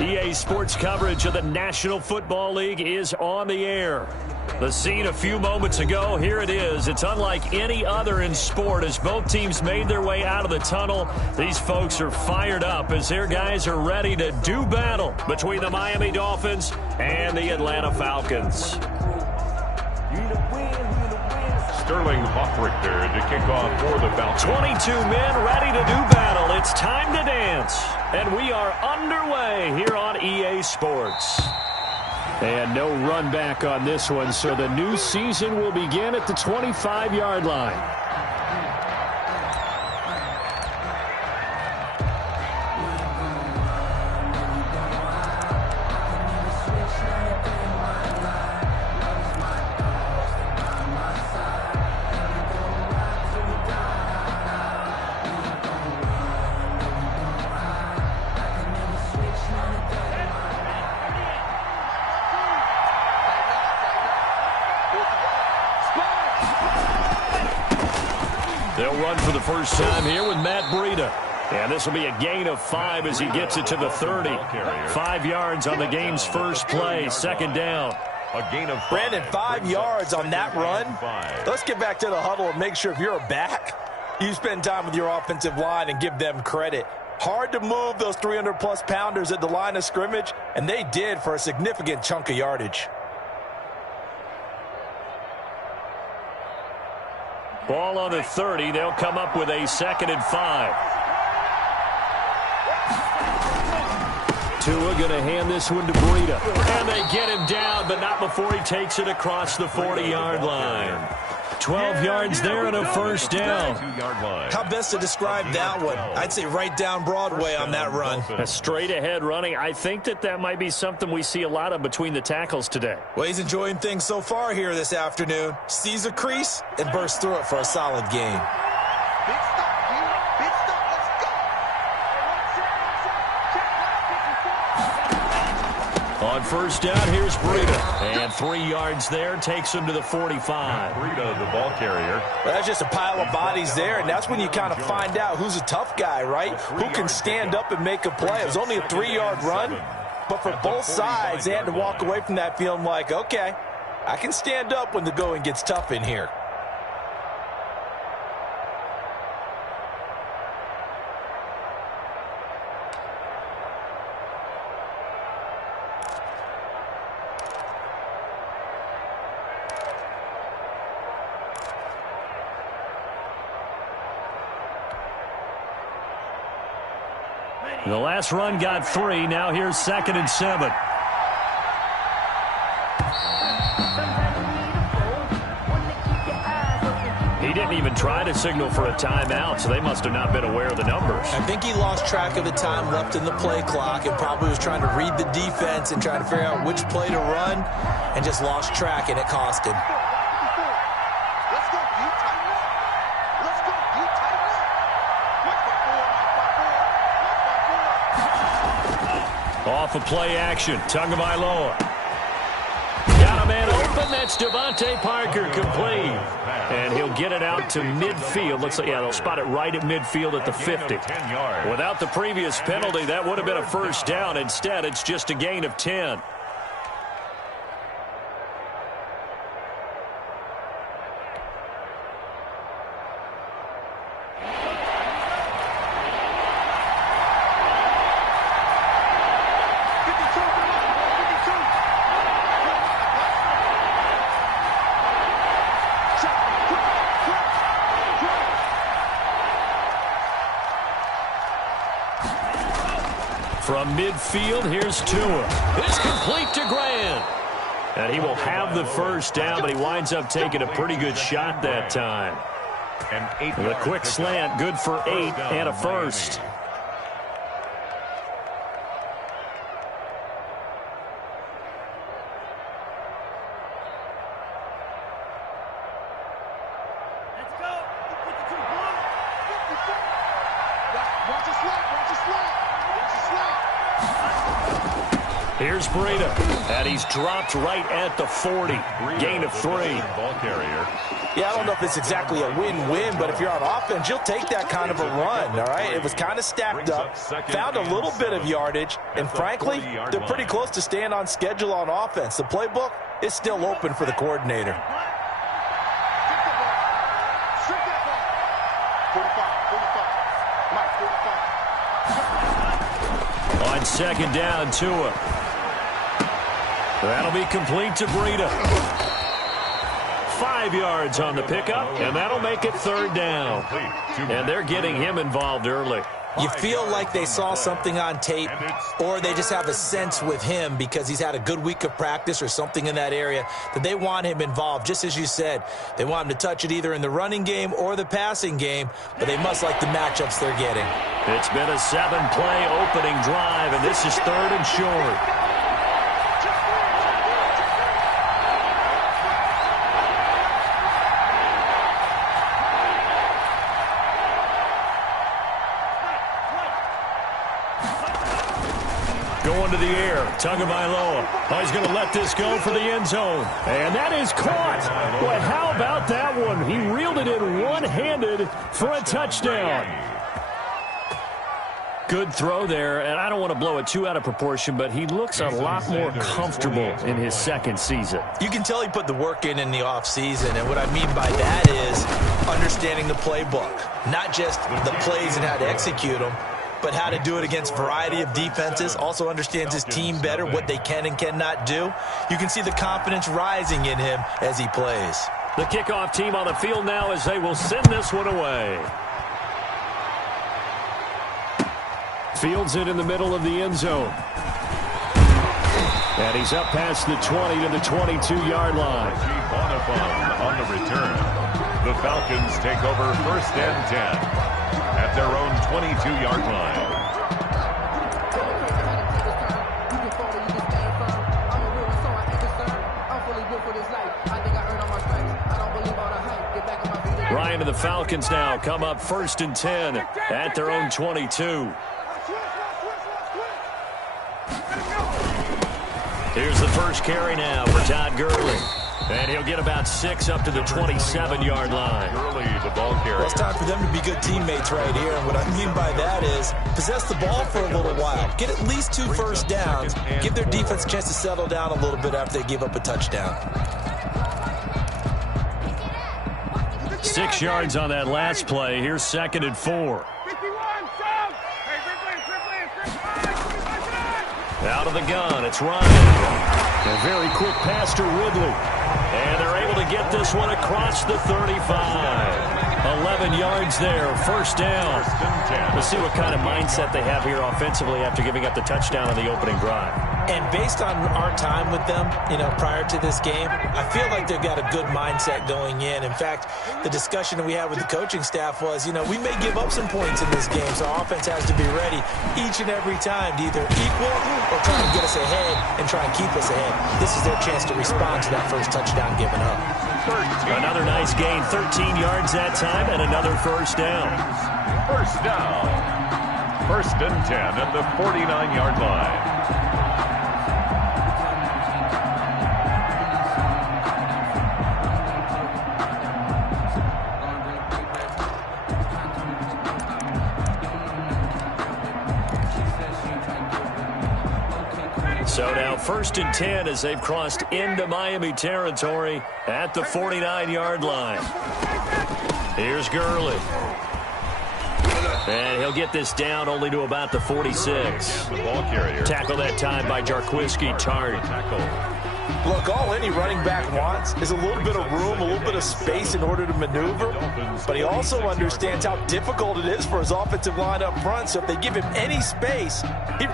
EA Sports coverage of the National Football League is on the air. The scene a few moments ago, here it is. It's unlike any other in sport as both teams made their way out of the tunnel. These folks are fired up as their guys are ready to do battle between the Miami Dolphins and the Atlanta Falcons. Sterling Hoffrichter to kick off for the Falcons. 22 men ready to do battle. It's time to dance. And we are underway here on EA Sports. And no run back on this one, so the new season will begin at the 25-yard line. They'll run for the first time here with Matt Breida. And this will be a gain of 5 as he gets it to the 30. 5 yards on the game's first play, second down. A gain of 5. Brandon, 5 yards on that run. Let's get back to the huddle and make sure if you're a back, you spend time with your offensive line and give them credit. Hard to move those 300-plus pounders at the line of scrimmage, and they did for a significant chunk of yardage. Ball on the 30. They'll come up with a 2nd and 5. Tua going to hand this one to Breida. And they get him down, but not before he takes it across the 40-yard line. 12 yards there and a first down. How best to describe that one? I'd say right down Broadway on that run. A straight-ahead running. I think that might be something we see a lot of between the tackles today. Well, he's enjoying things so far here this afternoon. Sees a crease and bursts through it for a solid gain. On first down, here's Breida. And 3 yards there, takes him to the 45. Breida, the ball carrier. Well, that's just a pile of bodies there, and that's when you kind of find out who's a tough guy, right? Who can stand up and make a play. It was only a 3-yard run, but for both sides, they had to walk away from that feeling like, okay, I can stand up when the going gets tough in here. The last run got 3. Now here's 2nd and 7. He didn't even try to signal for a timeout, so they must have not been aware of the numbers. I think he lost track of the time left in the play clock and probably was trying to read the defense and trying to figure out which play to run and just lost track, and it cost him. Off of play action, Tagovailoa. Got a man open, that's Devontae Parker, complete. And he'll get it out to midfield. Looks like, yeah, they'll spot it right at midfield at the 50. Without the previous penalty, that would have been a first down. Instead, it's just a gain of 10. From midfield, here's Tua. It's complete to Grant. And he will have the first down, but he winds up taking a pretty good shot that time. The quick slant, good for 8 and a first. Here's Breida, and he's dropped right at the 40. Gain of 3. Ball carrier. Yeah, I don't know if it's exactly a win-win, but if you're on offense, you'll take that kind of a run, all right? It was kind of stacked up, found a little bit of yardage, and frankly, they're pretty close to staying on schedule on offense. The playbook is still open for the coordinator. On second down, Tua. That'll be complete to Breida. 5 yards on the pickup, and that'll make it third down. And they're getting him involved early. You feel like they saw something on tape, or they just have a sense with him because he's had a good week of practice or something in that area that they want him involved. Just as you said, they want him to touch it either in the running game or the passing game, but they must like the matchups they're getting. It's been a 7-play opening drive, and this is third and short. Going to the air, Tagovailoa. Oh, he's going to let this go for the end zone. And that is caught. But how about that one? He reeled it in one-handed for a touchdown. Good throw there, and I don't want to blow it too out of proportion, but he looks a lot more comfortable in his second season. You can tell he put the work in the offseason, and what I mean by that is understanding the playbook, not just the plays and how to execute them, but how to do it against a variety of defenses. Also understands his team better, what they can and cannot do. You can see the confidence rising in him as he plays. The kickoff team on the field now as they will send this one away. Fields it in the middle of the end zone. And he's up past the 20 to the 22-yard line. On the return. The Falcons take over first and 10 at their own 22-yard line. Ryan and the Falcons now come up first and 10 at their own 22. Here's the first carry now for Todd Gurley. And he'll get about 6 up to the 27-yard line. Gurley, the ball carrier. Well, it's time for them to be good teammates right here. And what I mean by that is possess the ball for a little while. Get at least 2 first downs. Give their defense a chance to settle down a little bit after they give up a touchdown. 6 yards on that last play. Here's second and 4. Out of the gun, it's Ryan. A very quick pass to Ridley. And they're able to get this one across the 35. 11 yards there, first down. We'll see what kind of mindset they have here offensively after giving up the touchdown on the opening drive. And based on our time with them, prior to this game, I feel like they've got a good mindset going in. In fact, the discussion that we had with the coaching staff was, we may give up some points in this game, so our offense has to be ready each and every time to either equal or try and get us ahead and try and keep us ahead. This is their chance to respond to that first touchdown given up. Another nice gain, 13 yards that time, and another first down. First down. First and 10 at the 49-yard line. So now first and 10 as they've crossed into Miami territory at the 49-yard line. Here's Gurley. And he'll get this down only to about the 46. The ball carrier. Tackle that time by Jarquiski Tartt. Look, all any running back wants is a little bit of room, a little bit of space in order to maneuver. But he also understands how difficult it is for his offensive line up front. So if they give him any space, he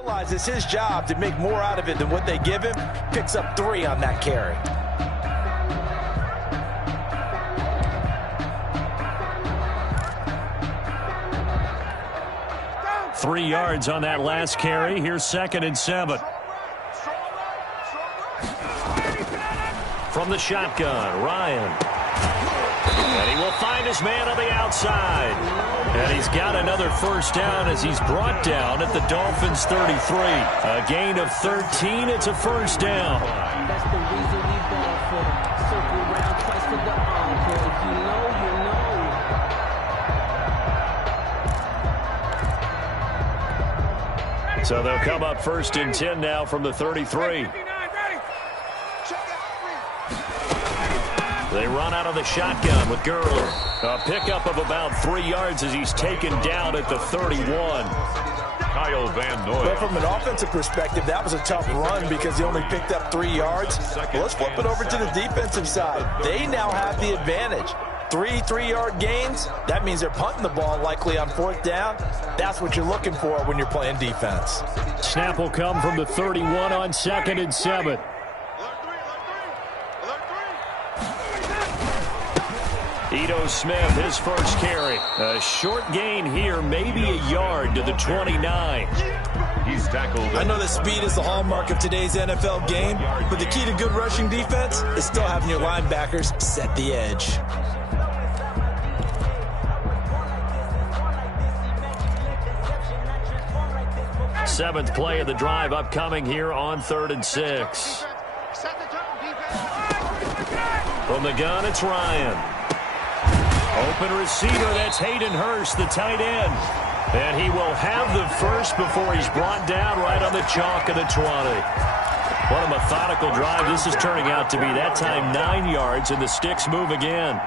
realizes it's his job to make more out of it than what they give him. Picks up 3 on that carry. Three yards on that last carry. Here's 2nd and 7. From the shotgun, Ryan. And he will find his man on the outside. And he's got another first down as he's brought down at the Dolphins' 33. A gain of 13. It's a first down. That's the reason we ball for them. Circle around twice for the encore. If you know, you know. So they'll come up 1st and 10 now from the 33. They run out of the shotgun with Gurley. A pickup of about 3 yards as he's taken down at the 31. Kyle Van Noy. But from an offensive perspective, that was a tough run because he only picked up 3 yards. Well, let's flip it over to the defensive side. They now have the advantage. 3 3-yard gains, that means they're punting the ball likely on 4th down. That's what you're looking for when you're playing defense. Snap will come from the 31 on 2nd and 7. Ito Smith, his first carry. A short gain here, maybe a yard to the 29. He's tackled. I know that speed is the hallmark of today's NFL game, but the key to good rushing defense is still having your linebackers set the edge. Seventh play of the drive upcoming here on 3rd and 6. From the gun, it's Ryan. Open receiver, that's Hayden Hurst, the tight end. And he will have the first before he's brought down right on the chalk of the 20. What a methodical drive this is turning out to be. That time 9 yards, and the sticks move again.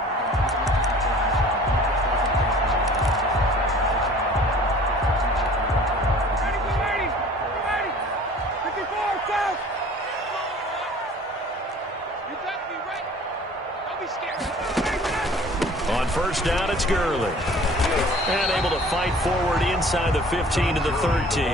On 1st down, it's Gurley. And able to fight forward inside the 15 to the 13.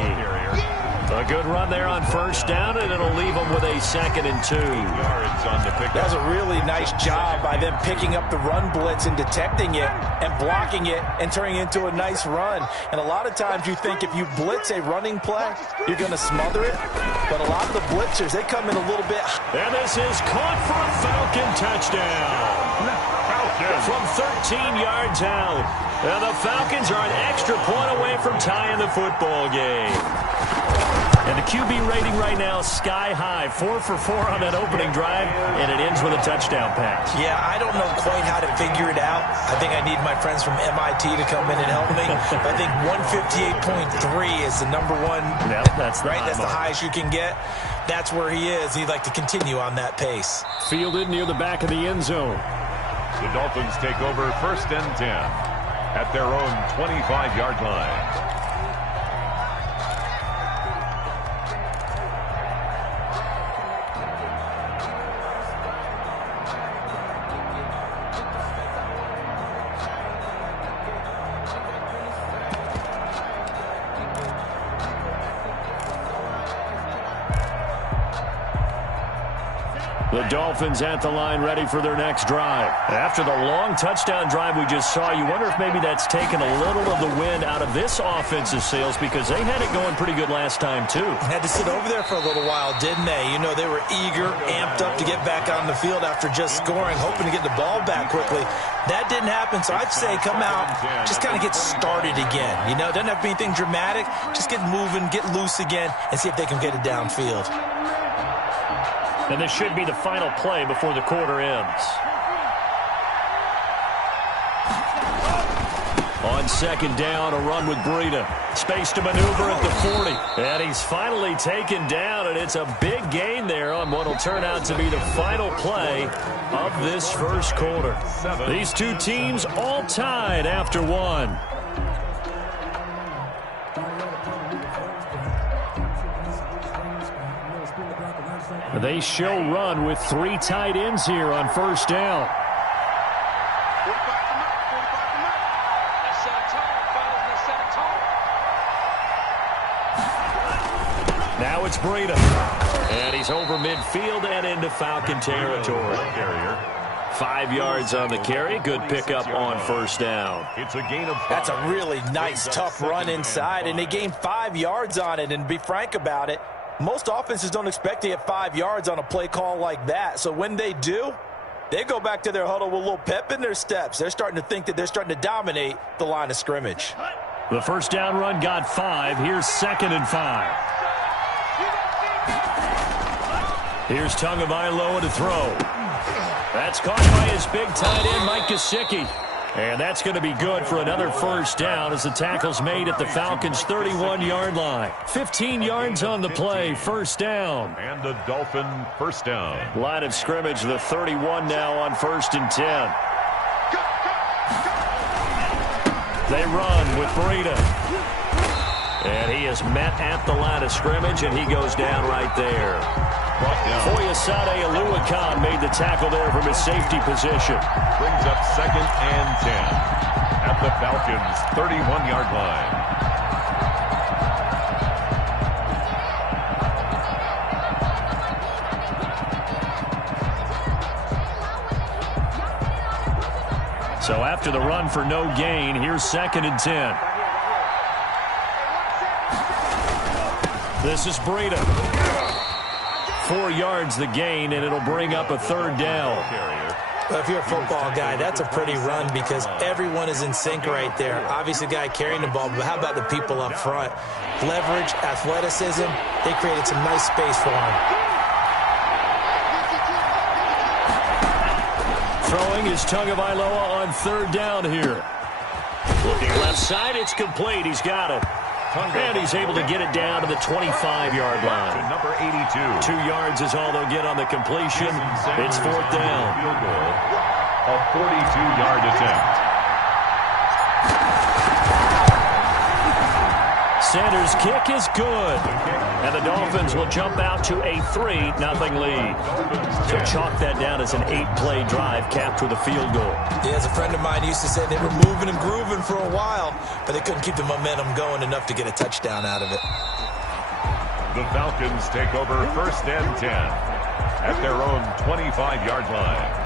A good run there on 1st down, and it'll leave them with a 2nd and 2. That was a really nice job by them picking up the run blitz and detecting it and blocking it and turning it into a nice run. And a lot of times you think if you blitz a running play, you're going to smother it. But a lot of the blitzers, they come in a little bit. And this is caught for a Falcon touchdown. From 13 yards out. And the Falcons are an extra point away from tying the football game. And the QB rating right now, sky high. 4 for 4 on that opening drive, and it ends with a touchdown pass. Yeah, I don't know quite how to figure it out. I think I need my friends from MIT to come in and help me. I think 158.3 is the number one. Yep, that's the right. That's the highest you can get. That's where he is. He'd like to continue on that pace. Fielded near the back of the end zone. The Dolphins take over 1st and 10 at their own 25-yard line. The Dolphins at the line ready for their next drive. After the long touchdown drive we just saw, you wonder if maybe that's taken a little of the wind out of this offensive sails because they had it going pretty good last time too. Had to sit over there for a little while, didn't they? You know, they were eager, amped up to get back on the field after just scoring, hoping to get the ball back quickly. That didn't happen, so I'd say come out, just kind of get started again. You know, doesn't have to be anything dramatic. Just get moving, get loose again, and see if they can get it downfield. And this should be the final play before the quarter ends. On 2nd down, a run with Breida. Space to maneuver at the 40. And he's finally taken down, and it's a big gain there on what will turn out to be the final play of this first quarter. These two teams all tied after one. They show run with 3 tight ends here on 1st down. Now it's Breida. And he's over midfield and into Falcon territory. 5 yards on the carry. Good pickup on first down. It's a gain of 5. That's a really nice, tough run inside, and they gained 5 yards on it. And to be frank about it, most offenses don't expect to get 5 yards on a play call like that. So when they do, they go back to their huddle with a little pep in their steps. They're starting to think that they're starting to dominate the line of scrimmage. The first down run got 5. Here's 2nd and 5. Here's Tagovailoa to throw. That's caught by his big tight end, Mike Gesicki. And that's going to be good for another first down as the tackle's made at the Falcons' 31-yard line. 15 yards on the play, first down. And the Dolphin first down. Line of scrimmage, the 31 now on 1st and 10. They run with Breida. And he is met at the line of scrimmage, and he goes down right there. Foyesade Oluwakan made the tackle there from his safety position. Brings up 2nd and 10 at the Falcons' 31-yard line. So after the run for no gain, here's 2nd and 10. This is Breida. 4 yards the gain, and it'll bring up a 3rd down. Well, if you're a football guy, that's a pretty run because everyone is in sync right there. Obviously, the guy carrying the ball, but how about the people up front? Leverage, athleticism, they created some nice space for him. Throwing is Tagovailoa on 3rd down here. Looking left side, it's complete. He's got it. And he's able to get it down to the 25-yard line. To number 82. 2 yards is all they'll get on the completion. It's 4th down. Field goal, a 42-yard attempt. Sanders' kick is good. And the Dolphins will jump out to a 3-0 lead. So chalk that down as an 8-play drive capped with a field goal. Yeah, as a friend of mine used to say, they were moving and grooving for a while, but they couldn't keep the momentum going enough to get a touchdown out of it. The Falcons take over 1st and 10 at their own 25-yard line.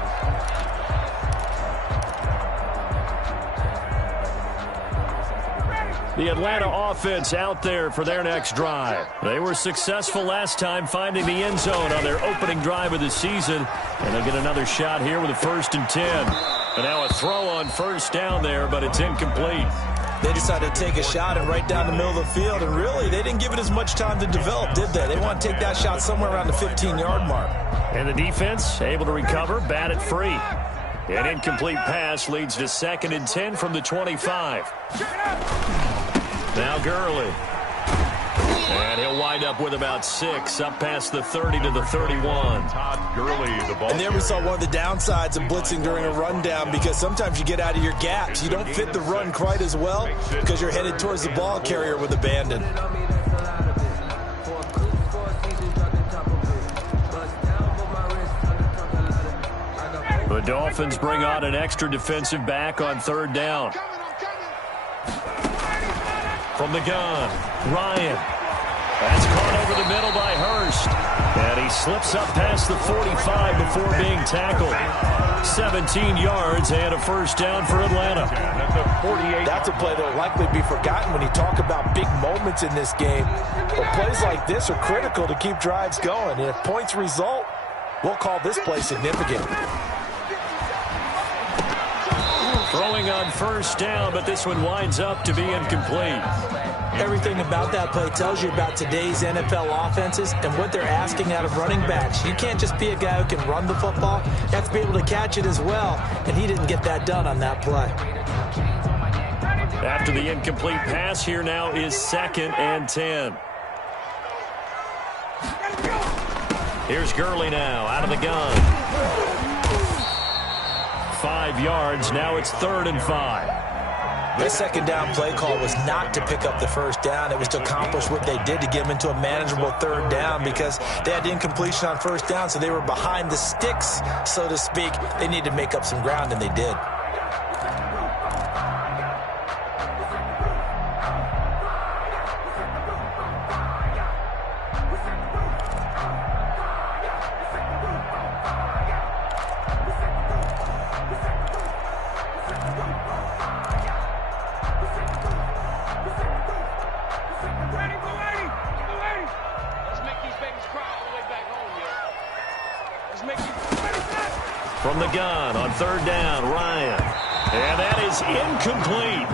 The Atlanta offense out there for their next drive. They were successful last time finding the end zone on their opening drive of the season. And they'll get another shot here with a 1st and 10. And now a throw on 1st down there, but it's incomplete. They decided to take a shot and right down the middle of the field, and really, they didn't give it as much time to develop, did they? They want to take that shot somewhere around the 15-yard mark. And the defense able to recover, bat it free. An incomplete pass leads to 2nd and 10 from the 25. Now Gurley. And he'll wind up with about 6, up past the 30 to the 31. Todd Gurley, the ball. And there we saw one of the downsides of blitzing during a rundown because sometimes you get out of your gaps. You don't fit the run quite as well because you're headed towards the ball carrier with abandon. The Dolphins bring on an extra defensive back on 3rd down. From the gun, Ryan. That's caught over the middle by Hurst. And he slips up past the 45 before being tackled. 17 yards and a 1st down for Atlanta. That's a play that will likely be forgotten when you talk about big moments in this game. But plays like this are critical to keep drives going. And if points result, we'll call this play significant. Throwing on 1st down, but this one winds up to be incomplete. Everything about that play tells you about today's NFL offenses and what they're asking out of running backs. You can't just be a guy who can run the football. You have to be able to catch it as well, and he didn't get that done on that play. After the incomplete pass, here now is 2nd and 10. Here's Gurley now, out of the gun. 5 yards, now it's 3rd and 5. That 2nd down play call was not to pick up the 1st down. It was to accomplish what they did to get them into a manageable 3rd down because they had the incompletion on 1st down, so they were behind the sticks, so to speak. They needed to make up some ground, and they did. from the gun on third down. Ryan. And that is incomplete.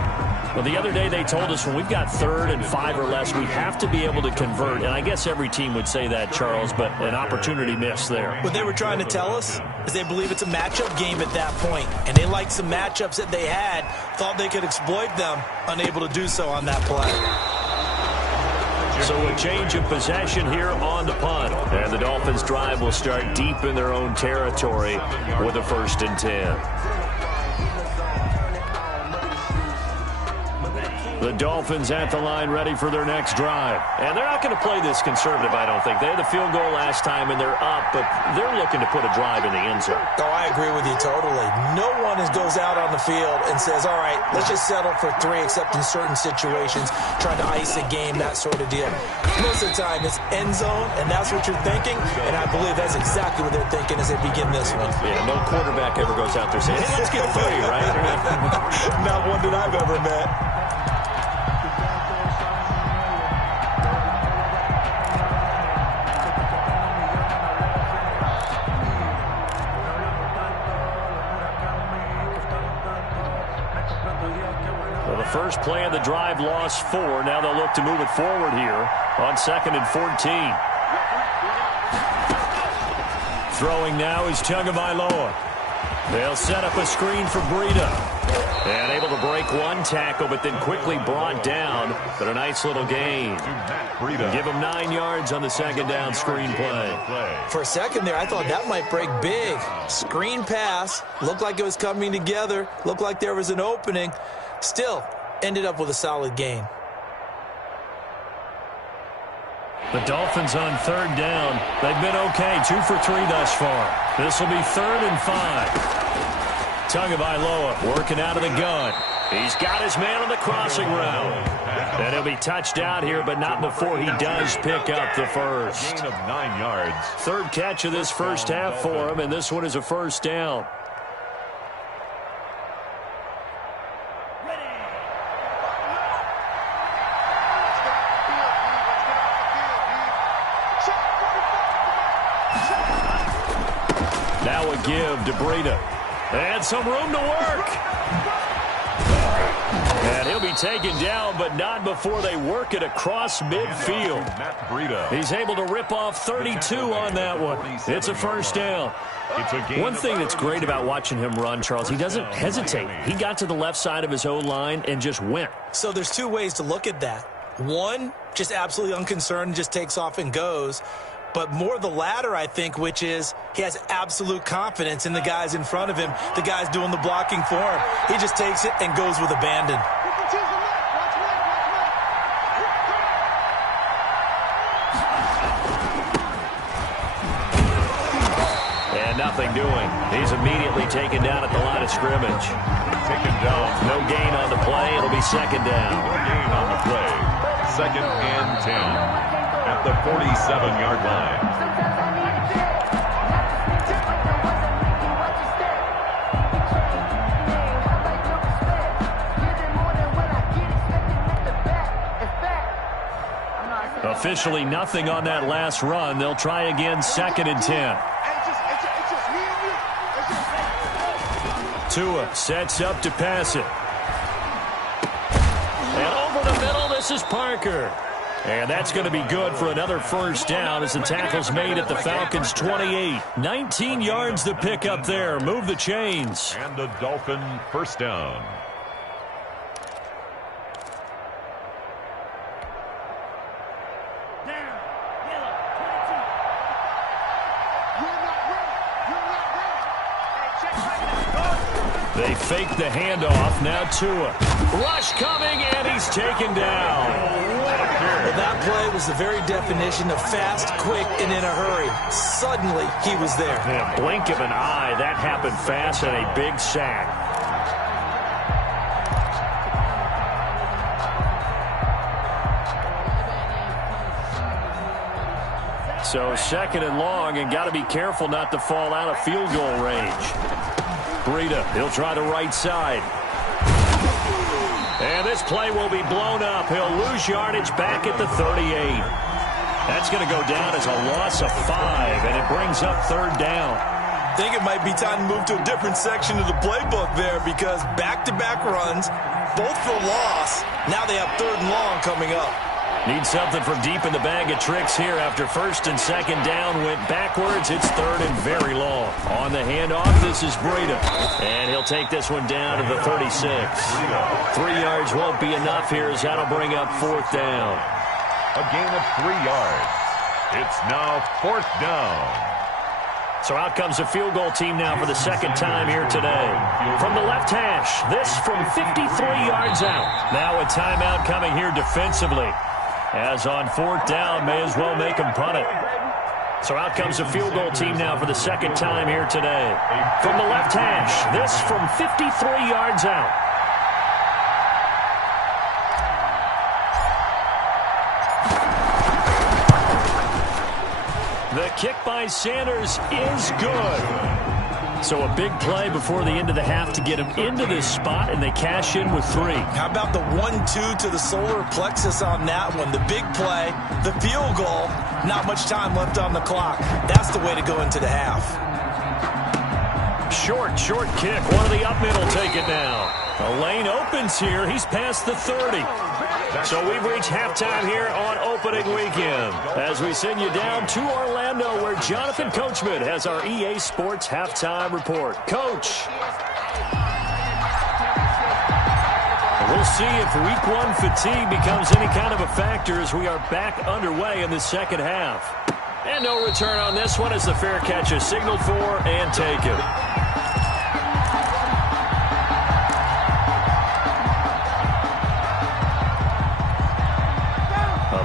Well, the other day they told us when we've got 3rd and 5 or less, we have to be able to convert. And I guess every team would say that, Charles, but an opportunity missed there. What they were trying to tell us is they believe it's a matchup game at that point. And they liked some matchups that they had, thought they could exploit them, unable to do so on that play. So a change of possession here on the punt. And the Dolphins' drive will start deep in their own territory with a 1st and 10. The Dolphins at the line ready for their next drive. And they're not going to play this conservative, I don't think. They had the field goal last time, and they're up, but they're looking to put a drive in the end zone. Oh, I agree with you totally. No one goes out on the field and says, all right, let's just settle for 3, except in certain situations, trying to ice a game, that sort of deal. Most of the time, it's end zone, and that's what you're thinking, and I believe that's exactly what they're thinking as they begin this one. Yeah, no quarterback ever goes out there saying, hey, let's get 3, right? Not one that I've ever met. First play of the drive, lost 4. Now they'll look to move it forward here on 2nd and 14. Throwing now is Tagovailoa. They'll set up a screen for Breida. And able to break one tackle, but then quickly brought down. But a nice little gain. Give him 9 yards on the 2nd down screen play. For a second there, I thought that might break big. Screen pass. Looked like it was coming together. Looked like there was an opening. Still, ended up with a solid gain. The Dolphins on 3rd down. They've been okay. 2 for 3 thus far. This will be 3rd and 5. Tagovailoa working out of the gun. He's got his man on the crossing route. And he'll be touched out here, but not before he does pick up the first. Gain of 9 yards. 3rd catch of this first half for him, and this one is a 1st down. Now a give to Breida. And some room to work. And he'll be taken down, but not before they work it across midfield. Matt Breida. He's able to rip off 32 on that one. It's a 1st down. One thing that's great about watching him run, Charles, he doesn't hesitate. He got to the left side of his O-line and just went. So there's 2 ways to look at that. One, just absolutely unconcerned, just takes off and goes. But more the latter, I think, which is he has absolute confidence in the guys in front of him, the guys doing the blocking for him. He just takes it and goes with abandon. And nothing doing. He's immediately taken down at the line of scrimmage. Taken down. No gain on the play. It'll be 2nd down. No gain on the play. 2nd and 10. At the 47-yard line. Officially nothing on that last run. They'll try again, 2nd and 10. Tua sets up to pass it. And over the middle, this is Parker. And that's going to be good for another 1st down as the tackle's made at the Falcons' 28. 19 yards to pick up there. Move the chains. And a Dolphin 1st down. They fake the handoff. Now Tua. Rush coming, and he's taken down. Well, that play was the very definition of fast, quick, and in a hurry. Suddenly, he was there. Yeah, blink of an eye. That happened fast and a big sack. So 2nd and long, and got to be careful not to fall out of field goal range. Breida, he'll try the right side. And this play will be blown up. He'll lose yardage back at the 38. That's going to go down as a loss of 5, and it brings up 3rd down. think it might be time to move to a different section of the playbook there, because back-to-back runs, both for loss. Now they have 3rd and long coming up. Need something from deep in the bag of tricks here after 1st and 2nd down went backwards. It's 3rd and very long. On the handoff, this is Breida. And he'll take this one down to the 36. 3 yards won't be enough here as that'll bring up 4th down. A gain of 3 yards. It's now 4th down. So out comes the field goal team now for the 2nd time here today. From the left hash, this from 53 yards out. Now a timeout coming here defensively. As on 4th down, may as well make him punt it. So out comes the field goal team now for the 2nd time here today. From the left hash, this from 53 yards out. The kick by Sanders is good. So a big play before the end of the half to get him into this spot, and they cash in with 3. How about the 1-2 to the solar plexus on that one? The big play, the field goal, not much time left on the clock. That's the way to go into the half. Short kick. One of the up middle take it now. The lane opens here. He's past the 30. So we've reached halftime here on opening weekend as we send you down to Orlando, where Jonathan Coachman has our EA Sports halftime report. Coach. We'll see if week 1 fatigue becomes any kind of a factor as we are back underway in the 2nd half. And no return on this one as the fair catch is signaled for and taken.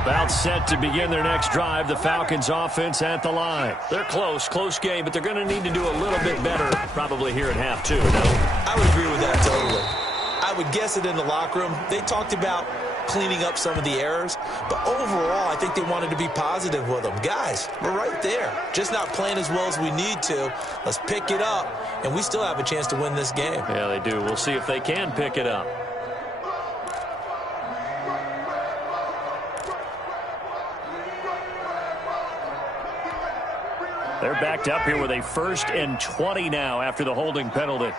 About set to begin their next drive, the Falcons offense at the line. They're close game, but they're going to need to do a little bit better probably here at half 2, no? I would agree with that totally. I would guess it in the locker room. They talked about cleaning up some of the errors, but overall, I think they wanted to be positive with them. Guys, we're right there. Just not playing as well as we need to. Let's pick it up, and we still have a chance to win this game. Yeah, they do. We'll see if they can pick it up. They're backed up here with a 1st and 20 now after the holding penalty.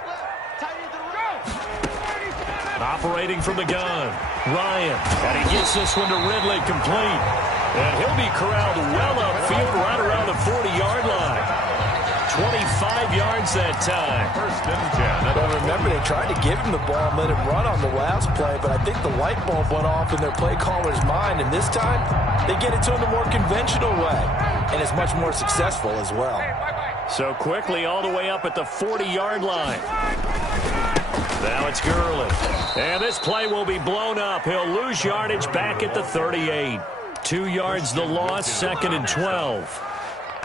Operating from the gun, Ryan. And he gets this one to Ridley complete. And he'll be corralled well upfield right around the 40-yard line. 25 yards that time. 1st and 10. Well, remember, they tried to give him the ball and let him run on the last play, but I think the light bulb went off in their play caller's mind, and this time they get it to him the more conventional way, and it's much more successful as well. So quickly all the way up at the 40-yard line. Now it's Gurley. And this play will be blown up. He'll lose yardage back at the 38. 2 yards the loss, 2nd and 12.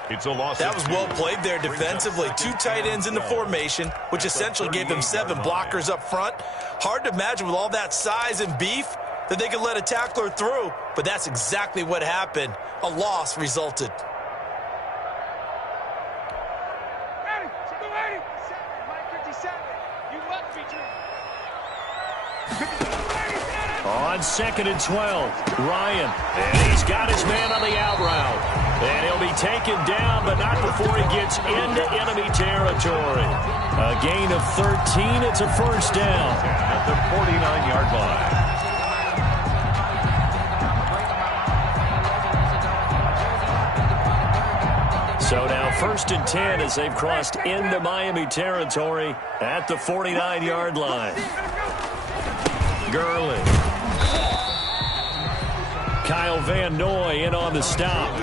It's a loss. That was well played there defensively. 2 tight ends in the formation, which essentially gave them 7 blockers up front. Hard to imagine with all that size and beef that they could let a tackler through, but that's exactly what happened. A loss resulted. On 2nd and 12, Ryan. And he's got his man on the out route. And he'll be taken down, but not before he gets into enemy territory. A gain of 13. It's a 1st down. At the 49-yard line. So now 1st and 10 as they've crossed into Miami territory at the 49-yard line. Gurley. Kyle Van Noy in on the stop.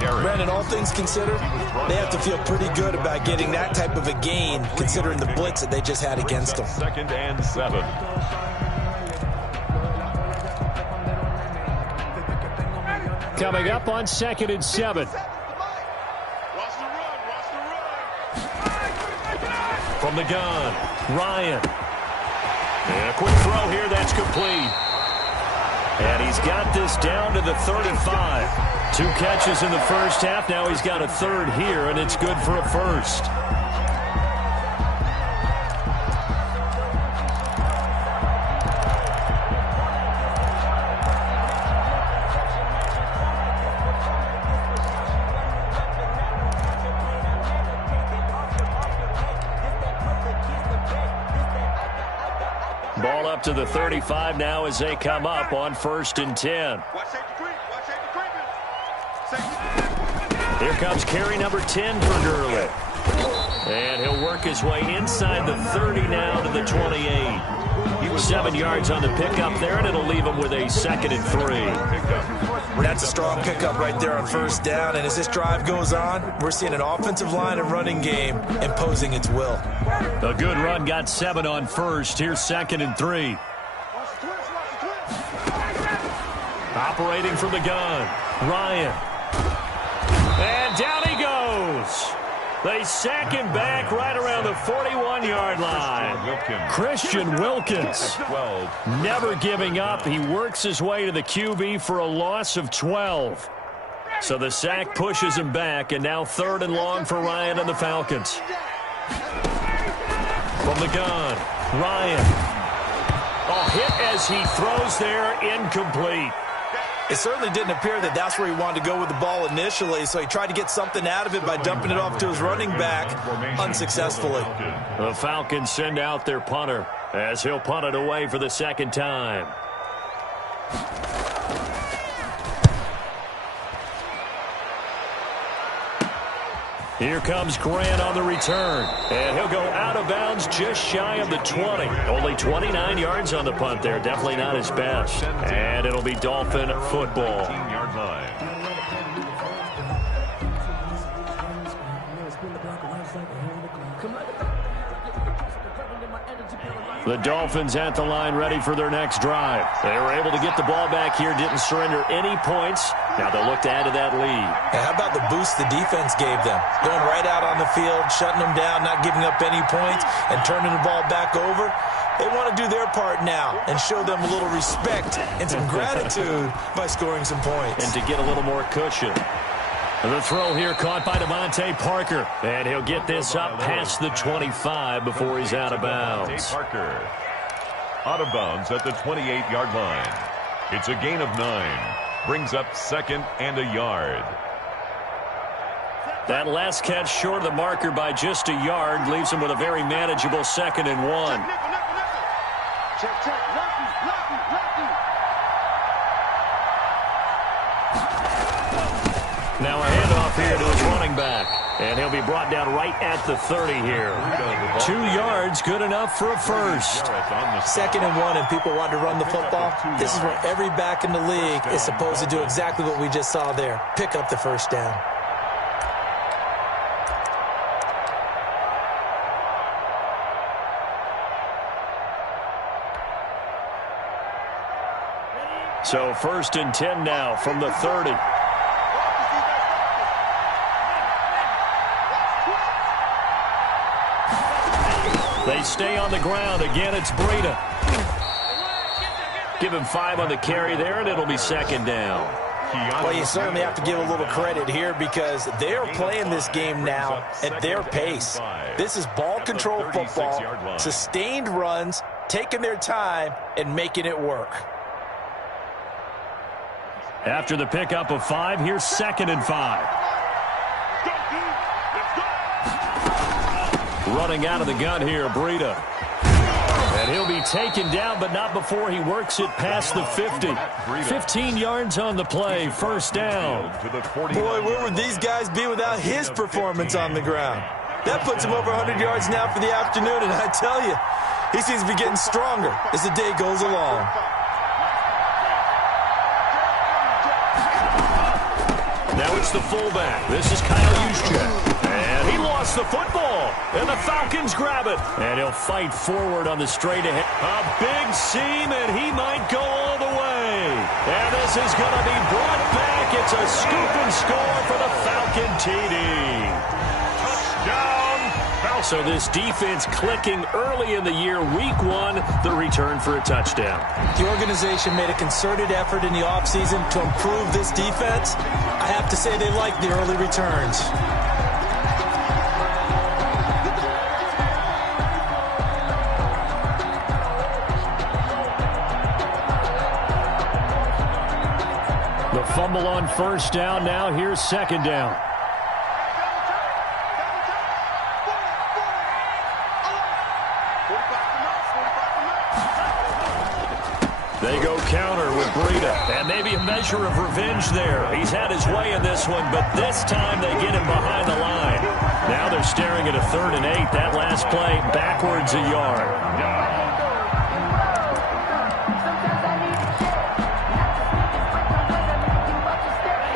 Brandon, all things considered, they have to feel pretty good about getting that type of a gain, considering the blitz that they just had against them. 2nd and 7. Coming up on 2nd and 7. From the gun, Ryan. And a quick throw here, that's complete. And he's got this down to the 35. 2 catches in the 1st half. Now he's got a 3rd here, and it's good for a 1st. up to the 35 now as they come up on 1st and 10. Here comes carry number 10 for Gurley. And he'll work his way inside the 30 now to the 28. 7 yards on the pickup there, and it'll leave him with a 2nd and 3. That's a strong pickup right there on 1st down, and as this drive goes on, we're seeing an offensive line and running game imposing its will. A good run got 7 on 1st. Here's 2nd and 3. Operating from the gun, Ryan. And down he goes. They sack him back right around the 41-yard line. Christian Wilkins never giving up. He works his way to the QB for a loss of 12. So the sack pushes him back, and now 3rd and long for Ryan and the Falcons. From the gun, Ryan. A hit as he throws there, incomplete. It certainly didn't appear that that's where he wanted to go with the ball initially, so he tried to get something out of it by dumping it off to his running back unsuccessfully. The Falcons send out their punter as he'll punt it away for the 2nd time. Here comes Grant on the return, and he'll go out of bounds just shy of the 20. Only 29 yards on the punt there. Definitely not his best. And it'll be Dolphin football. The Dolphins at the line ready for their next drive. They were able to get the ball back here, didn't surrender any points. Now they'll look to add to that lead. And how about the boost the defense gave them? Going right out on the field, shutting them down, not giving up any points, and turning the ball back over. They want to do their part now and show them a little respect and some gratitude by scoring some points. And to get a little more cushion. The throw here caught by Devontae Parker. And he'll get this up past the 25 before he's out of bounds. Parker out of bounds at the 28-yard line. It's a gain of 9. Brings up 2nd and a yard. That last catch short of the marker by just a yard leaves him with a very manageable 2nd and 1. Now a handoff here to his running back. And he'll be brought down right at the 30 here. 2 yards, good enough for a first. 2nd and 1, and people want to run the football. This is where every back in the league is supposed to do exactly what we just saw there. Pick up the first down. So 1st and 10 now from the 30. They stay on the ground. Again, it's Breida. Give him 5 on the carry there, and it'll be 2nd down. Well, you certainly have to give a little credit here because they're playing this game now at their pace. This is ball control football, sustained runs, taking their time, and making it work. After the pickup of 5, here's 2nd and 5. Running out of the gun here, Breida. And he'll be taken down, but not before he works it past the 50. 15 yards on the play, 1st down. Boy, where would these guys be without his performance on the ground? That puts him over 100 yards now for the afternoon, and I tell you, he seems to be getting stronger as the day goes along. Now it's the fullback. This is Kyle Juszczyk. And he lost the football. And the Falcons grab it. And he'll fight forward on the straight ahead. A big seam, and he might go all the way. And this is going to be brought back. It's a scoop and score for the Falcon TD. Touchdown. So this defense clicking early in the year, week 1, the return for a touchdown. The organization made a concerted effort in the offseason to improve this defense. I have to say they like the early returns. The fumble on 1st down. Now here's 2nd down. Breida. And maybe a measure of revenge there. He's had his way in this one, but this time they get him behind the line. Now they're staring at a 3rd and 8. That last play backwards a yard.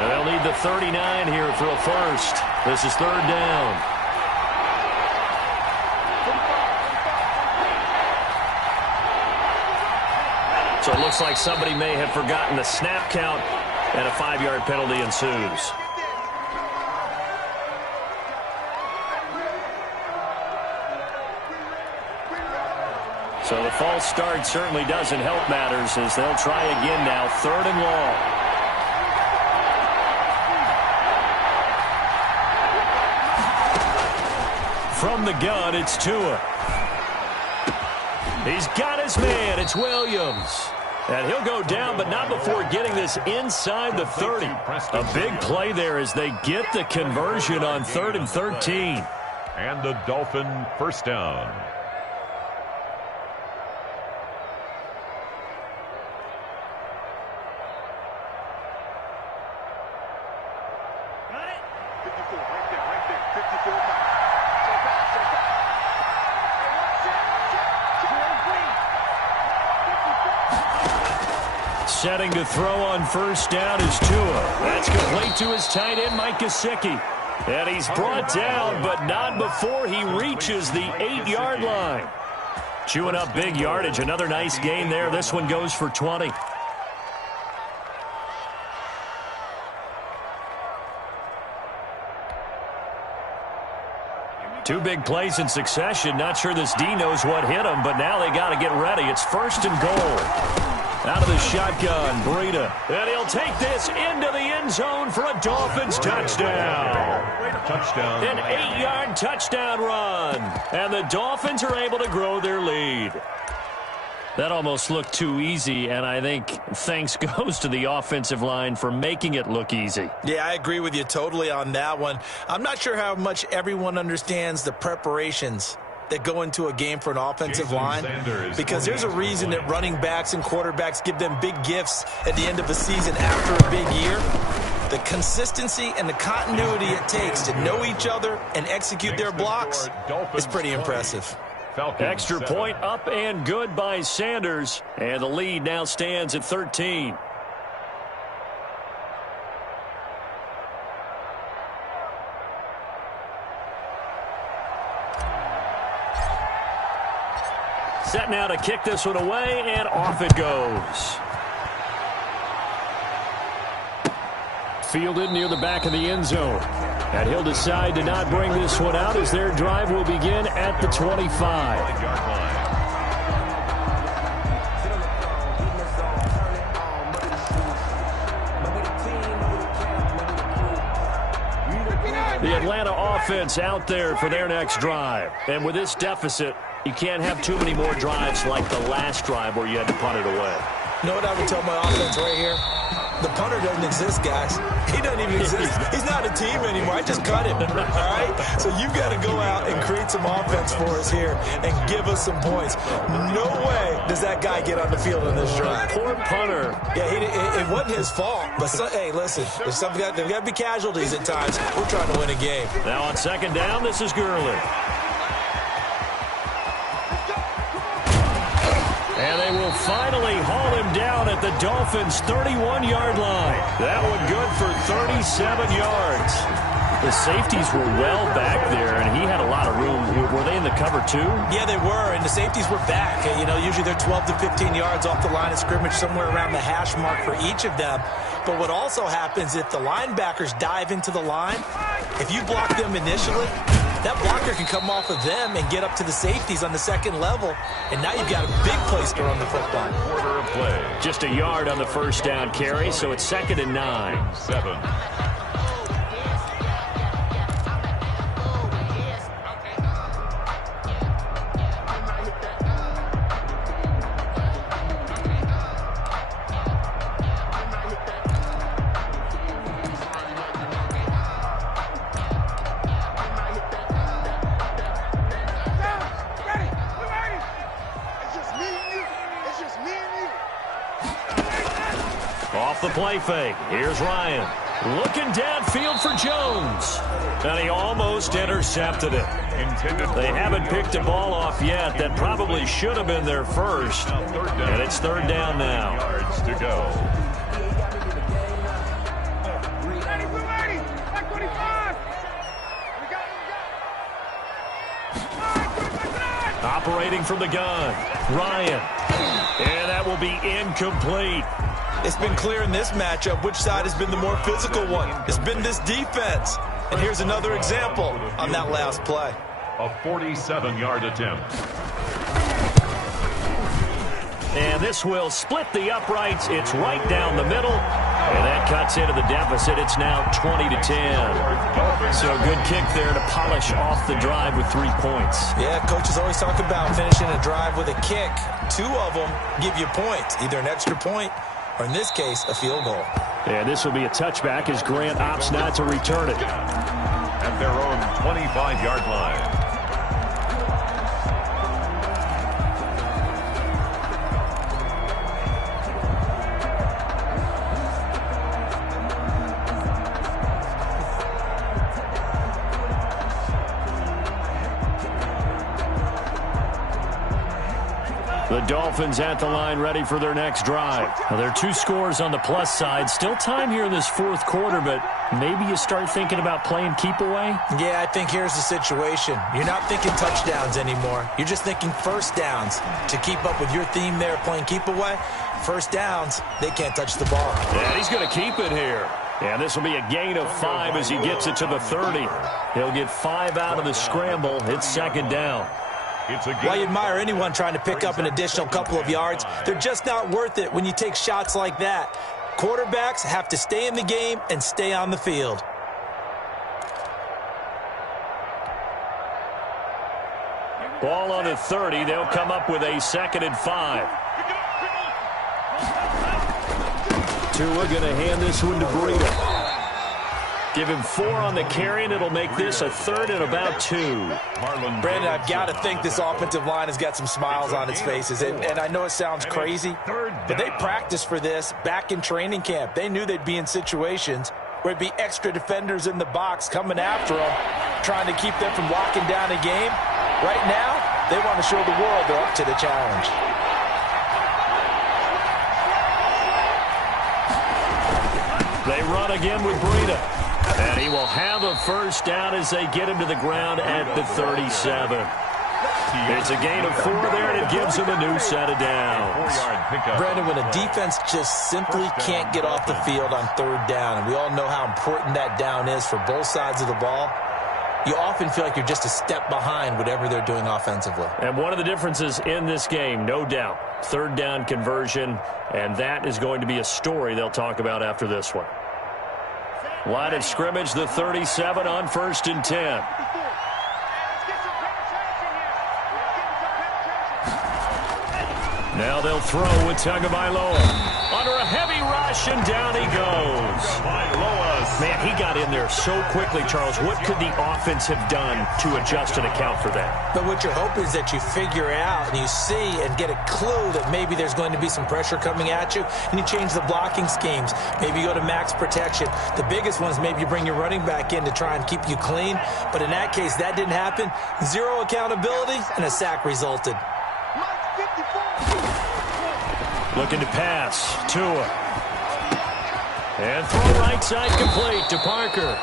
And they'll need the 39 here for a first. This is 3rd down. So it looks like somebody may have forgotten the snap count, and a 5-yard penalty ensues. So the false start certainly doesn't help matters as they'll try again now, 3rd and long. From the gun, it's Tua. He's got his man. It's Williams. And he'll go down, but not before getting this inside the 30. A big play there as they get the conversion on 3rd and 13. And the Dolphin first down. Setting to throw on first down is Tua. That's complete to his tight end, Mike Gesicki. And he's brought down, but not before he reaches the 8-yard line. Chewing up big yardage. Another nice gain there. This one goes for 20. Two big plays in succession. Not sure this D knows what hit him, but now they got to get ready. It's 1st and goal. Out of the shotgun, Breida. And he'll take this into the end zone for a Dolphins touchdown. An 8-yard touchdown run. And the Dolphins are able to grow their lead. That almost looked too easy, and I think thanks goes to the offensive line for making it look easy. Yeah, I agree with you totally on that one. I'm not sure how much everyone understands the preparations that go into a game for an offensive line, because there's a reason that running backs and quarterbacks give them big gifts at the end of a season after a big year. The consistency and the continuity it takes to know each other and execute their blocks is pretty impressive. Extra point up and good by Sanders, and the lead now stands at 13. Set now to kick this one away, and off it goes. Fielded near the back of the end zone. And he'll decide to not bring this one out as their drive will begin at the 25. The Atlanta offense out there for their next drive. And with this deficit, you can't have too many more drives like the last drive where you had to punt it away. You know what I would tell my offense right here? The punter doesn't exist, guys. He doesn't even exist. He's not a team anymore. I just cut him, all right? So you got to go out and create some offense for us here and give us some points. No way does that guy get on the field on this drive. Poor punter. Yeah, it wasn't his fault. But, hey, listen, there's got to be casualties at times. We're trying to win a game. Now on second down, this is Gurley. And they will finally haul him down at the Dolphins' 31-yard line. That one good for 37 yards. The safeties were well back there, and he had a lot of room. Were they in the cover too? Yeah, they were, and the safeties were back. You know, usually they're 12 to 15 yards off the line of scrimmage, somewhere around the hash mark for each of them. But what also happens if the linebackers dive into the line, if you block them initially, that blocker can come off of them and get up to the safeties on the second level, and now you've got a big place to run the football. Quarter of play. Just a yard on the first down carry, so it's 2nd and 9. 7. play fake. Here's Ryan. Looking downfield for Jones. And he almost intercepted it. They haven't picked a ball off yet. That probably should have been their first. And it's third down now. Yards to go. Operating from the gun, Ryan. And that will be incomplete. It's been clear in this matchup which side has been the more physical one. It's been this defense. And here's another example on that last play. A 47-yard attempt. And this will split the uprights. It's right down the middle. And that cuts into the deficit. It's now 20-10. So a good kick there to polish off the drive with 3 points. Yeah, coaches always talk about finishing a drive with a kick. 2 of them give you points, either an extra point or, in this case, a field goal. And this will be a touchback as Grant opts not to return it. At their own 25-yard line. The Dolphins at the line, ready for their next drive. Now, there are 2 scores on the plus side. Still time here in this fourth quarter, but maybe you start thinking about playing keep away? Yeah, I think here's the situation. You're not thinking touchdowns anymore. You're just thinking first downs. To keep up with your theme there, playing keep away, first downs, they can't touch the ball. Yeah, he's going to keep it here. And this will be a gain of 5 as he gets it to the 30. He'll get 5 out of the scramble. It's second down. While you admire anyone trying to pick up an additional couple of yards, they're just not worth it when you take shots like that. Quarterbacks have to stay in the game and stay on the field. Ball on the 30. They'll come up with a 2nd and 5. Tua going to hand this one to Breida. Give him 4 on the carry, and it'll make this a 3rd and about 2. Brandon, I've got to think this offensive line has got some smiles on its faces. And I know it sounds crazy, but they practiced for this back in training camp. They knew they'd be in situations where it'd be extra defenders in the box coming after them, trying to keep them from locking down a game. Right now, they want to show the world they're up to the challenge. They run again with Breida. And he will have a first down as they get him to the ground at the 37. It's a gain of 4 there, and it gives him a new set of downs. Brandon, when a defense just simply can't get off the field on 3rd down, and we all know how important that down is for both sides of the ball, you often feel like you're just a step behind whatever they're doing offensively. And one of the differences in this game, no doubt, 3rd down conversion, and that is going to be a story they'll talk about after this one. Line of scrimmage, the 37 on 1st and 10. Now they'll throw with Tagovailoa. Under a heavy rush, and down he goes. Man, he got in there so quickly, Charles. What could the offense have done to adjust and account for that? But what you're hoping is that you figure out and you see and get a clue that maybe there's going to be some pressure coming at you, and you change the blocking schemes. Maybe you go to max protection. The biggest one is maybe you bring your running back in to try and keep you clean. But in that case, that didn't happen. 0 accountability, and a sack resulted. Looking to pass. Tua. And throw right side complete to Parker.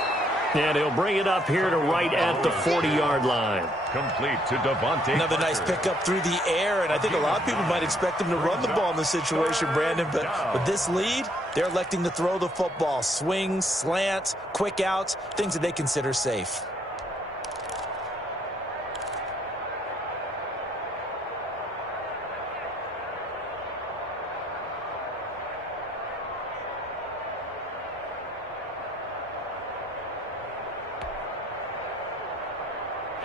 And he'll bring it up here to right at the 40-yard line. Complete to Devontae. Another nice pickup through the air, and I think a lot of people might expect him to run the ball in this situation, Brandon. But with this lead, they're electing to throw the football. Swings, slants, quick outs, things that they consider safe.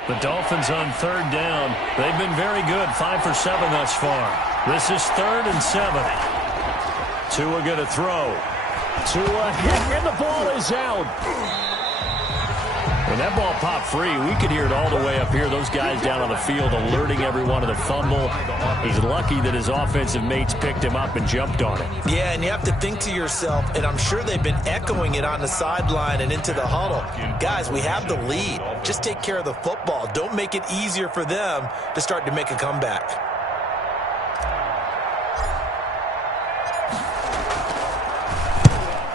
The Dolphins on 3rd down. They've been very good, 5 for 7 thus far. This is 3rd and 7. Tua going to throw. Tua hit, and the ball is out. When that ball popped free, we could hear it all the way up here. Those guys down on the field alerting everyone of the fumble. He's lucky that his offensive mates picked him up and jumped on it. Yeah, and you have to think to yourself, and I'm sure they've been echoing it on the sideline and into the huddle. Guys, we have the lead. Just take care of the football. Don't make it easier for them to start to make a comeback.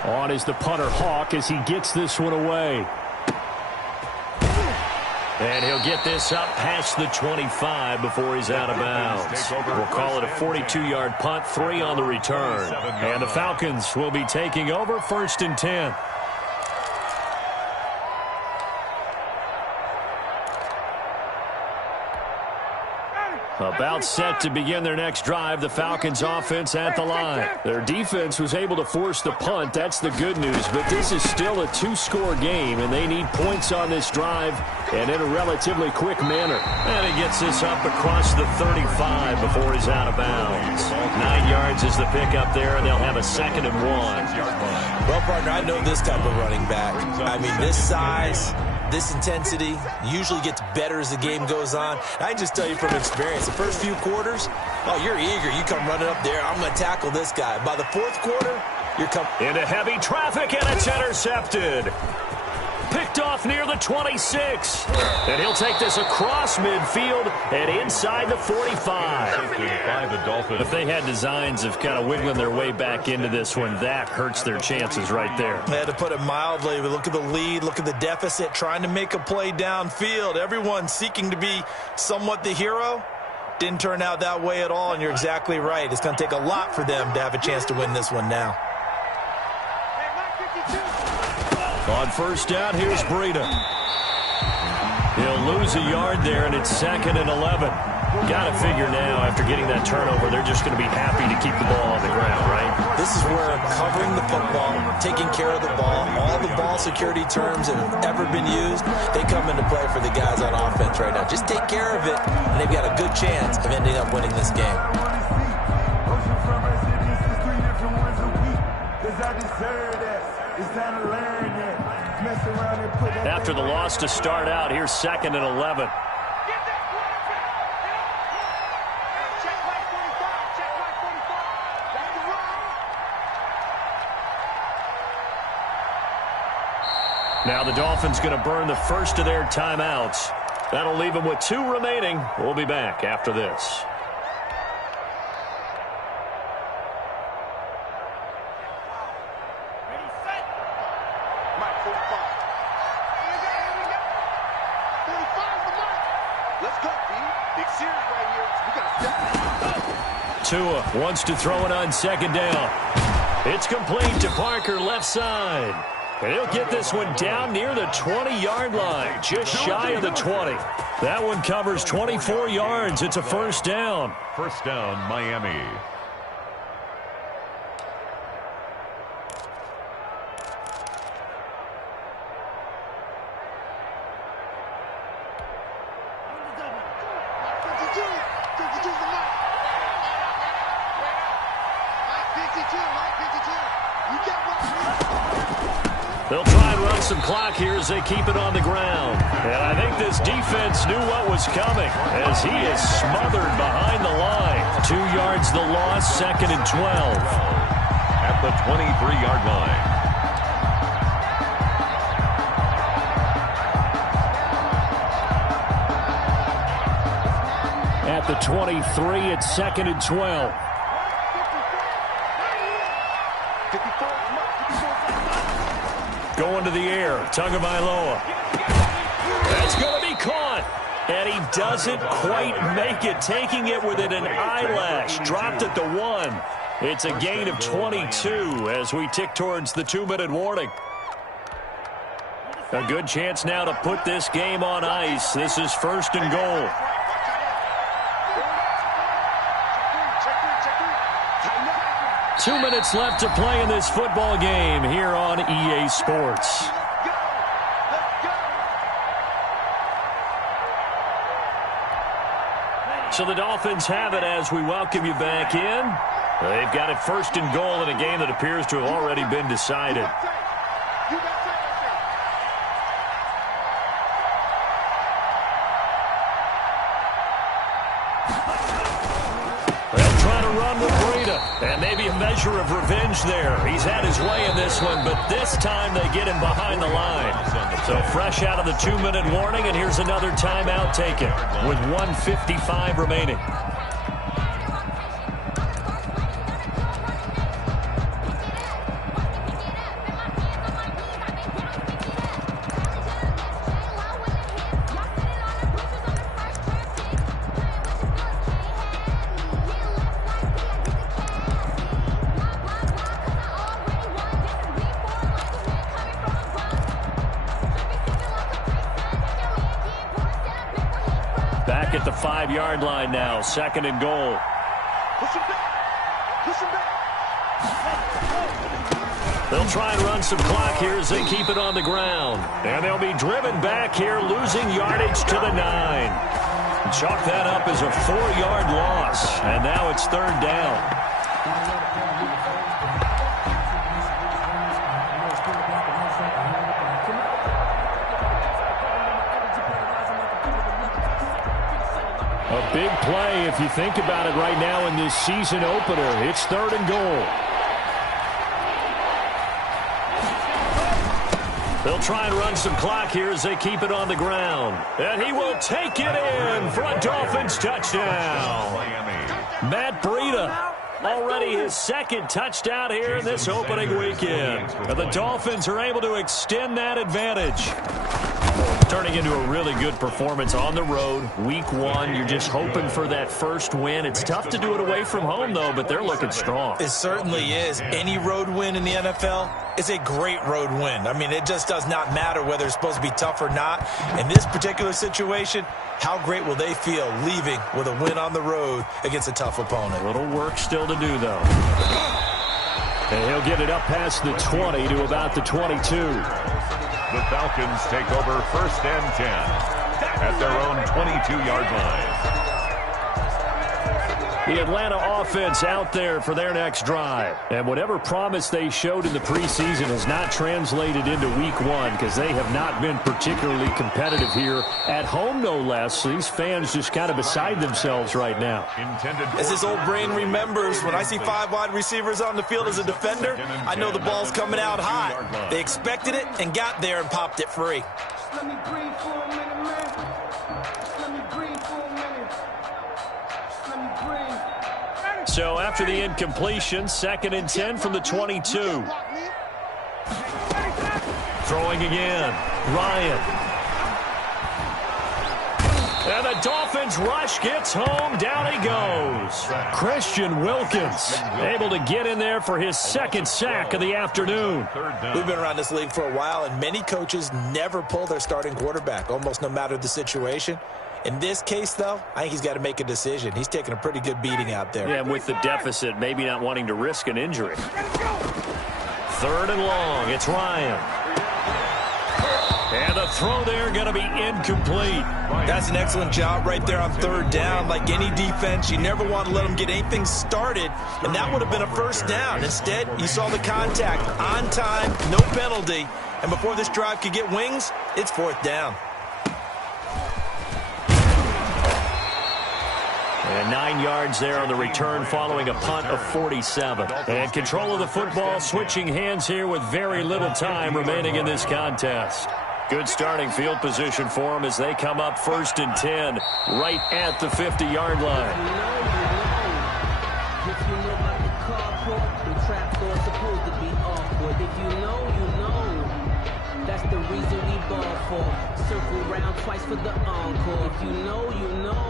On is the punter Hawk as he gets this one away. And he'll get this up past the 25 before he's out of bounds. We'll call it a 42-yard punt, 3 on the return. And the Falcons will be taking over 1st and 10. About set to begin their next drive, the Falcons offense at the line. Their defense was able to force the punt. That's the good news. But this is still a 2-score game, and they need points on this drive and in a relatively quick manner. And he gets this up across the 35 before he's out of bounds. 9 yards is the pickup there, and they'll have a 2nd and 1. Well, partner, I know this type of running back. I mean, this size, this intensity usually gets better as the game goes on. I can just tell you from experience, the first few quarters, oh, you're eager. You come running up there. I'm going to tackle this guy. By the 4th quarter, you're coming into heavy traffic, and it's intercepted. Picked off near the 26. And he'll take this across midfield and inside the 45. If they had designs of kind of wiggling their way back into this one, that hurts their chances right there. They had to put it mildly. But look at the lead, look at the deficit, trying to make a play downfield. Everyone seeking to be somewhat the hero. Didn't turn out that way at all, and you're exactly right. It's going to take a lot for them to have a chance to win this one now. On 1st down, here's Breida. He'll lose a yard there, and it's 2nd and 11. Got to figure now, after getting that turnover, they're just going to be happy to keep the ball on the ground, right? This is where covering the football, taking care of the ball, all the ball security terms that have ever been used, they come into play for the guys on offense right now. Just take care of it, and they've got a good chance of ending up winning this game. After the loss to start out, here's 2nd and 11. Now the Dolphins going to burn the first of their timeouts. That'll leave them with 2 remaining. We'll be back after this. Tua wants to throw it on 2nd down. It's complete to Parker left side. And he'll get this one down near the 20-yard line, just shy of the 20. That one covers 24 yards. It's a 1st down. 1st down, Miami. They'll try and run some clock here as they keep it on the ground. And I think this defense knew what was coming as he is smothered behind the line. 2 yards the loss, 2nd and 12. At the 23-yard line. At the 23, it's 2nd and 12. Going to the air, Tagovailoa. That's going to be caught. And he doesn't quite make it, taking it within an eyelash. Dropped at the 1. It's a gain of 22 as we tick towards the 2-minute warning. A good chance now to put this game on ice. This is 1st and goal. Two minutes left to play in this football game here on EA Sports. So the Dolphins have it as we welcome you back in. They've got it 1st and goal in a game that appears to have already been decided. danger of revenge there. He's had his way in this one, but this time they get him behind the line. So fresh out of the 2-minute warning, and here's another timeout taken with 1:55 remaining. Back at the 5-yard line now, 2nd and goal. They'll try and run some clock here as they keep it on the ground. And they'll be driven back here, losing yardage to the 9. Chalk that up as a 4-yard loss. And now it's 3rd down. A big play if you think about it right now in this season opener. It's 3rd and goal. They'll try and run some clock here as they keep it on the ground. And he will take it in for a Dolphins touchdown. Matt Breida, already his 2nd touchdown here in this opening weekend. And the Dolphins are able to extend that advantage. Turning into a really good performance on the road. Week 1, you're just hoping for that first win. It's tough to do it away from home, though, but they're looking strong. It certainly is. Any road win in the NFL is a great road win. I mean, it just does not matter whether it's supposed to be tough or not. In this particular situation, how great will they feel leaving with a win on the road against a tough opponent? A little work still to do, though. And he'll get it up past the 20 to about the 22. The Falcons take over 1st and 10 at their own 22-yard line. The Atlanta offense out there for their next drive. And whatever promise they showed in the preseason has not translated into week 1 because they have not been particularly competitive here at home, no less. So these fans just kind of beside themselves right now. As this old brain remembers, when I see 5 wide receivers on the field as a defender, I know the ball's coming out hot. They expected it and got there and popped it free. Let me breathe for a minute, man. Let me breathe for a minute. Let me breathe. So after the incompletion, 2nd and 10 from the 22. Throwing again. Ryan. And the Dolphins rush gets home. Down he goes. Christian Wilkins able to get in there for his 2nd sack of the afternoon. We've been around this league for a while, and many coaches never pull their starting quarterback, almost no matter the situation. In this case, though, I think he's got to make a decision. He's taking a pretty good beating out there. Yeah, with the deficit, maybe not wanting to risk an injury. 3rd and long. It's Ryan. And the throw there going to be incomplete. That's an excellent job right there on 3rd down. Like any defense, you never want to let them get anything started, and that would have been a 1st down. Instead, you saw the contact on time, no penalty, and before this drive could get wings, it's 4th down. And 9 yards there on the return following a punt of 47. And control of the football switching hands here with very little time remaining in this contest. Good starting field position for them as they come up 1st and 10 right at the 50-yard line. If you know about the carport, the trapdoor's supposed to be awkward. If you know, you know. That's the reason we ball for. Circle round twice for the encore. If you know, you know.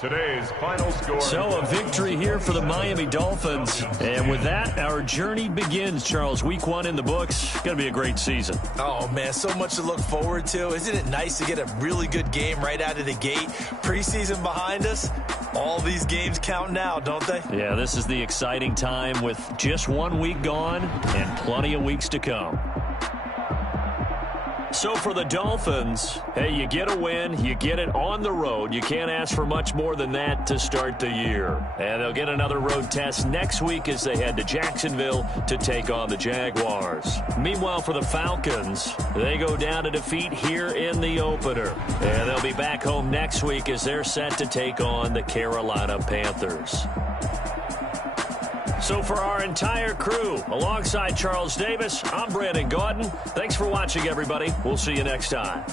Today's final score. So a victory here for the Miami Dolphins. And with that, our journey begins, Charles. Week 1 in the books. Going to be a great season. Oh, man, so much to look forward to. Isn't it nice to get a really good game right out of the gate? Preseason behind us. All these games count now, don't they? Yeah, this is the exciting time with just 1 week gone and plenty of weeks to come. So for the Dolphins, hey, you get a win, you get it on the road. You can't ask for much more than that to start the year. And they'll get another road test next week as they head to Jacksonville to take on the Jaguars. Meanwhile, for the Falcons, they go down to defeat here in the opener. And they'll be back home next week as they're set to take on the Carolina Panthers. So for our entire crew, alongside Charles Davis, I'm Brandon Gaudin. Thanks for watching, everybody. We'll see you next time.